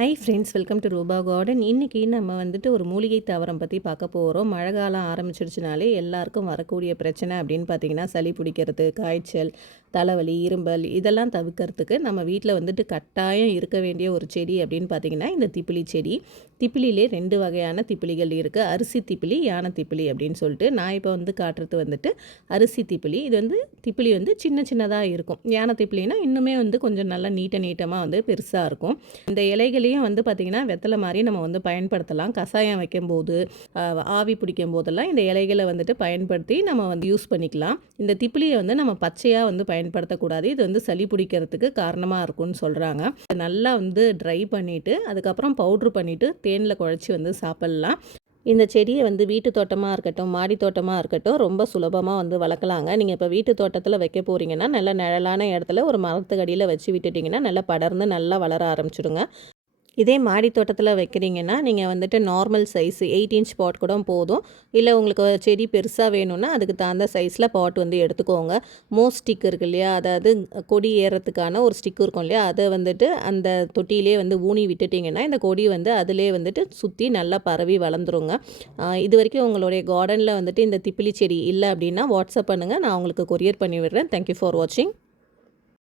Hi friends, welcome to ரூபா garden. இன்றைக்கி நம்ம வந்துட்டு ஒரு மூலிகை தாவரம் பற்றி பார்க்க போகிறோம். மழை காலம் ஆரம்பிச்சிருச்சுனாலே எல்லாருக்கும் வரக்கூடிய பிரச்சனை அப்படின்னு பார்த்திங்கன்னா சளி பிடிக்கிறது, காய்ச்சல், தலைவலி, இரும்பல் இதெல்லாம் தவிர்க்கிறதுக்கு நம்ம வீட்டில் வந்துட்டு கட்டாயம் இருக்க வேண்டிய ஒரு செடி அப்படின்னு பார்த்திங்கன்னா இந்த திப்பிலி செடி. திப்பிலிலே 2 வகையான திப்பிலிகள் இருக்குது. அரிசி திப்பிலி, யானை திப்பிலி அப்படின்னு சொல்லிட்டு. நான் இப்போ வந்து காட்டுறது வந்துட்டு அரிசி திப்பிலி. இது வந்து திப்பிலி வந்து சின்ன சின்னதாக இருக்கும். யானை திப்பிலினா இன்னுமே வந்து கொஞ்சம் நல்லா நீட்டமாக வந்து பெருசாக இருக்கும். இந்த இலைகளையும் வந்து பார்த்திங்கன்னா வெத்தலை மாதிரி நம்ம வந்து பயன்படுத்தலாம். கஷாயம் வைக்கும்போது, ஆவி பிடிக்கும் போதெல்லாம் இந்த இலைகளை வந்துட்டு பயன்படுத்தி நம்ம வந்து யூஸ் பண்ணிக்கலாம். இந்த திப்பிலியை வந்து நம்ம பச்சையாக வந்து பயன்படுத்தக்கூடாது. இது வந்து சளி பிடிக்கிறதுக்கு காரணமாக இருக்கும்னு சொல்கிறாங்க. நல்லா வந்து ட்ரை பண்ணிவிட்டு அதுக்கப்புறம் பவுட்ரு பண்ணிவிட்டு தேனில் குழச்சி வந்து சாப்பிட்லாம். இந்த செடியை வந்து வீட்டு தோட்டமாக இருக்கட்டும், மாடி தோட்டமாக இருக்கட்டும், ரொம்ப சுலபமாக வந்து வளர்க்கலாங்க. நீங்கள் இப்போ வீட்டு தோட்டத்தில் வைக்க போகிறீங்கன்னா நல்ல நிழலான இடத்துல ஒரு மரத்துக்கடியில் வச்சு விட்டுட்டிங்கன்னா நல்லா படர்ந்து நல்லா வளர ஆரம்பிச்சிடுங்க. இதே மாடி தோட்டத்தில் வைக்கிறீங்கன்னா நீங்கள் வந்துட்டு நார்மல் சைஸ் 8 இன்ச் பாட் கூட போதும். இல்லை உங்களுக்கு செடி பெருசாக வேணும்னா அதுக்கு தகுந்த சைஸில் பாட் வந்து எடுத்துக்கோங்க. ஸ்டிக் இருக்கு இல்லையா, அதாவது கொடி ஏறுறதுக்கான ஒரு ஸ்டிக் இருக்கும் இல்லையா, அதை வந்துட்டு அந்த தொட்டியிலே வந்து ஊனி விட்டுட்டிங்கன்னா இந்த கொடி வந்து அதிலே வந்துட்டு சுற்றி நல்லா பரவி வளர்ந்துருங்க. இது வரைக்கும் உங்களுடைய கார்டனில் வந்துட்டு இந்த திப்பிலி செடி இல்லை அப்படின்னா வாட்ஸ்அப் பண்ணுங்கள், நான் உங்களுக்கு கொரியர் பண்ணி விடுறேன். தேங்க்யூ ஃபார் வாட்சிங்.